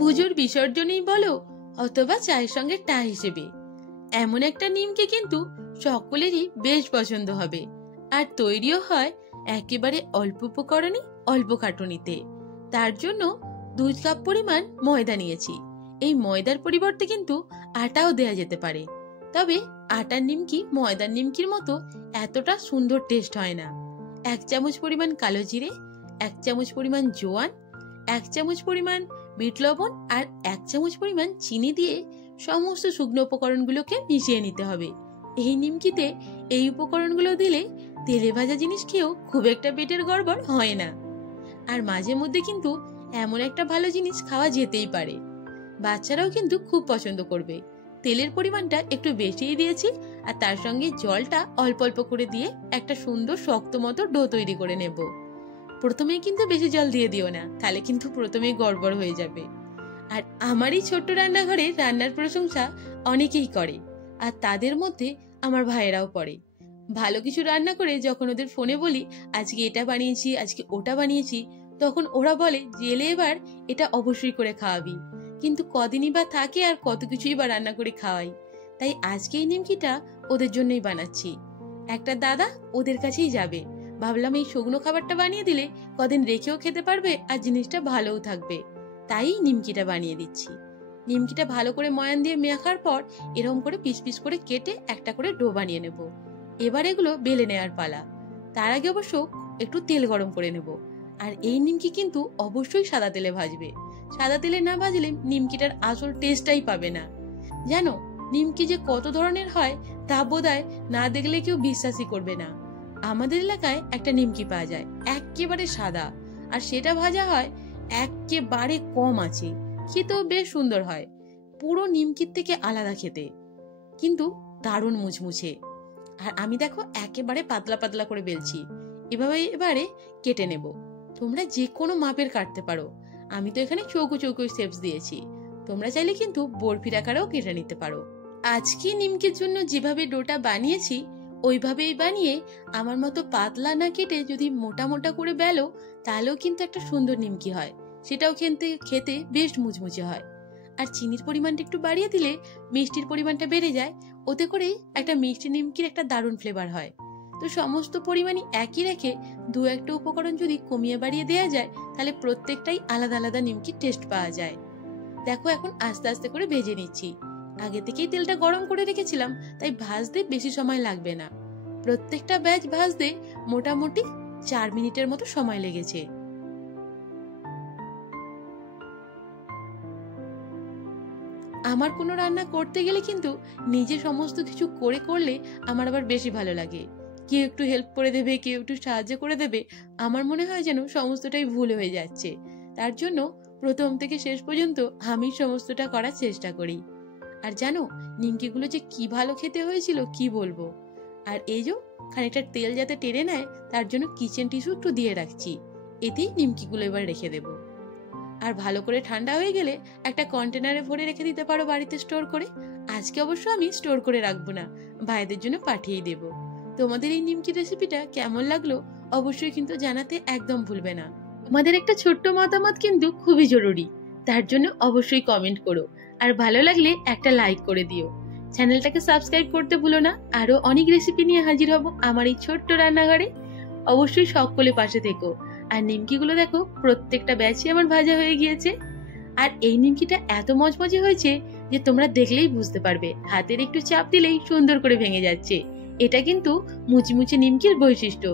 পুজোর বিসর্জনেই বলো অথবা চায়ের সঙ্গে টা হিসেবে এমন একটা নিমকি কিন্তু সকলেরই বেশ পছন্দ হবে। আর তৈরিও হয় একেবারে অল্প উপকরণে অল্প খাটুনিতে। তার জন্য 2 কাপ পরিমাণ ময়দা নিয়েছি। এই ময়দার পরিবর্তে কিন্তু আটাও দেয়া যেতে পারে, তবে আটার নিমকি ময়দার নিমকির মতো এতটা সুন্দর টেস্ট হয় না। 1 চামচ পরিমাণ কালো জিরে, 1 চামচ পরিমাণ জোয়ান, 1 চামচ পরিমাণ বিট লবণ আর 1 চামচ পরিমাণ চিনি দিয়ে সমস্ত শুকনো উপকরণগুলোকে মিশিয়ে নিতে হবে। এই নিমকিতে এই উপকরণগুলো দিলে তেলে ভাজা জিনিস খেয়েও খুব একটা পেটের গড়বড় হয় না। আর মাঝে মধ্যে কিন্তু এমন একটা ভালো জিনিস খাওয়া যেতেই পারে। বাচ্চারাও কিন্তু খুব পছন্দ করবে। তেলের পরিমাণটা একটু বেশিই দিয়েছি আর তার সঙ্গে জলটা অল্প অল্প করে দিয়ে একটা সুন্দর শক্ত মতো ডো তৈরি করে নেব। প্রথমেই কিন্তু বেশি জল দিয়ে দিও না, তাহলে কিন্তু প্রথমেই গড়বড় হয়ে যাবে। আর আমার এই ছোট্ট রান্নাঘরে রান্নার প্রশংসা অনেকেই করে, আর তাদের মধ্যে আমার ভাইয়েরাও পড়ে। ভালো কিছু রান্না করে যখন ওদের ফোনে বলি আজকে এটা বানিয়েছি, আজকে ওটা বানিয়েছি, তখন ওরা বলে জেলে এবার এটা অবশ্যই করে খাওয়াবি। কিন্তু কদিনই বা থাকে আর কত কিছুই বা রান্না করে খাওয়াই। তাই আজকে এই নিমকিটা ওদের জন্যই বানাচ্ছি। একটা দাদা ওদের কাছেই যাবে, ভাবলাম এই শুকনো খাবারটা বানিয়ে দিলে কদিন রেখেও খেতে পারবে আর জিনিসটা ভালোও থাকবে, তাই নিমকিটা বানিয়ে দিচ্ছি। নিমকিটা ভালো করে ময়ান দিয়ে মাখার পর এরকম করে পিস পিস করে কেটে একটা করে ডো বানিয়ে নেব। এবার এগুলো বেলে নেওয়ার পালা। তার আগে অবশ্য একটু তেল গরম করে নেব। আর এই নিমকি কিন্তু অবশ্যই সাদা তেলে ভাজবে। সাদা তেলে না ভাজলে নিমকিটার আসল টেস্টটাই পাবে না। জানো নিমকি যে কত ধরনের হয় তা বোধহয় না দেখলে কেউ বিশ্বাসই করবে না। আমাদের এলাকায় একটা নিমকি পাওয়া যায় একেবারে সাদা, আর সেটা ভাজা হয় একেবারে কম আছে, খেতেও বেশ সুন্দর হয়, পুরো নিমকির থেকে আলাদা খেতে, কিন্তু দারুণ মুচমুচে। আর আমি দেখো একেবারে পাতলা পাতলা করে বেলছি। এবারে কেটে নেব। তোমরা যে কোনো মাপের কাটতে পারো, আমি তো এখানে চৌকো চৌকো শেপস দিয়েছি, তোমরা চাইলে কিন্তু বরফির আকারেও কেটে নিতে পারো। আজকে নিমকির জন্য যেভাবে ডোটা বানিয়েছি ওইভাবেই বানিয়ে আমার মতো পাতলা না কেটে যদি মোটা মোটা করে বেলো তাহলেও কিন্তু একটা সুন্দর নিমকি হয়, সেটাও খেতে বেশ মুচমুচে হয়। আর চিনির পরিমাণটা একটু বাড়িয়ে দিলে মিষ্টির পরিমাণটা বেড়ে যায়, ওতে করে একটা মিষ্টি নিমকির একটা দারুণ ফ্লেভার হয়। তো সমস্ত পরিমাণই একই রেখে 2-1টা উপকরণ যদি কমিয়ে বাড়িয়ে দেওয়া যায় তাহলে প্রত্যেকটাই আলাদা আলাদা নিমকির টেস্ট পাওয়া যায়। দেখো এখন আস্তে আস্তে করে ভেজে নিচ্ছি। আগে থেকেই তেলটা গরম করে রেখেছিলাম, তাই ভাজতে বেশি সময় লাগবে না। প্রত্যেকটা ব্যাচ ভাজতে মোটামুটি 4 মিনিটের মতো সময় লেগেছে। আমার কোনো রান্না করতে গেলে কিন্তু নিজে সমস্ত কিছু করলে আমার আবার বেশি ভালো লাগে। কেউ একটু হেল্প করে দেবে, কেউ একটু সাহায্য করে দেবে, আমার মনে হয় যেন সমস্তটাই ভুল হয়ে যাচ্ছে। তার জন্য প্রথম থেকে শেষ পর্যন্ত আমি সমস্তটা করার চেষ্টা করি। আর জানো নিমকিগুলো যে কি ভালো খেতে হয়েছিল কি বলবো। আর এই যে খানিকটা তেল যাতে টেনে নেয় তার জন্য কিচেন টিস্যু একটু দিয়ে রাখছি, এতেই নিমকিগুলো এবার রেখে দেবো। আর ভালো করে ঠান্ডা হয়ে গেলে একটা কন্টেনারে ভরে রেখে দিতে পারো বাড়িতে স্টোর করে। আজকে অবশ্য আমি স্টোর করে রাখবো না, ভাইদের জন্য পাঠিয়ে দেব। তোমাদের এই নিমকি রেসিপিটা কেমন লাগলো অবশ্যই কিন্তু জানাতে একদম ভুলবে না। তোমাদের একটা ছোট্ট মতামত কিন্তু খুবই জরুরি, তার জন্য অবশ্যই কমেন্ট করো, আর ভালো লাগলে একটা লাইক করে দিও। চ্যানেলটাকে সাবস্ক্রাইব করতে ভুলো না। আরো অনেক রেসিপি নিয়ে হাজির হব আমার এই ছোট্ট রান্নাঘরে, অবশ্যই সকলে পাশে থেকো। আর নিমকিগুলো দেখো প্রত্যেকটা ব্যাচই আমার ভাজা হয়ে গিয়েছে। আর এই নিমকিটা এত মজমজে হয়েছে যে তোমরা দেখলেই বুঝতে পারবে, হাতের একটু চাপ দিলেই সুন্দর করে ভেঙে যাচ্ছে। এটা কিন্তু মুচমুচে নিমকির বৈশিষ্ট্য,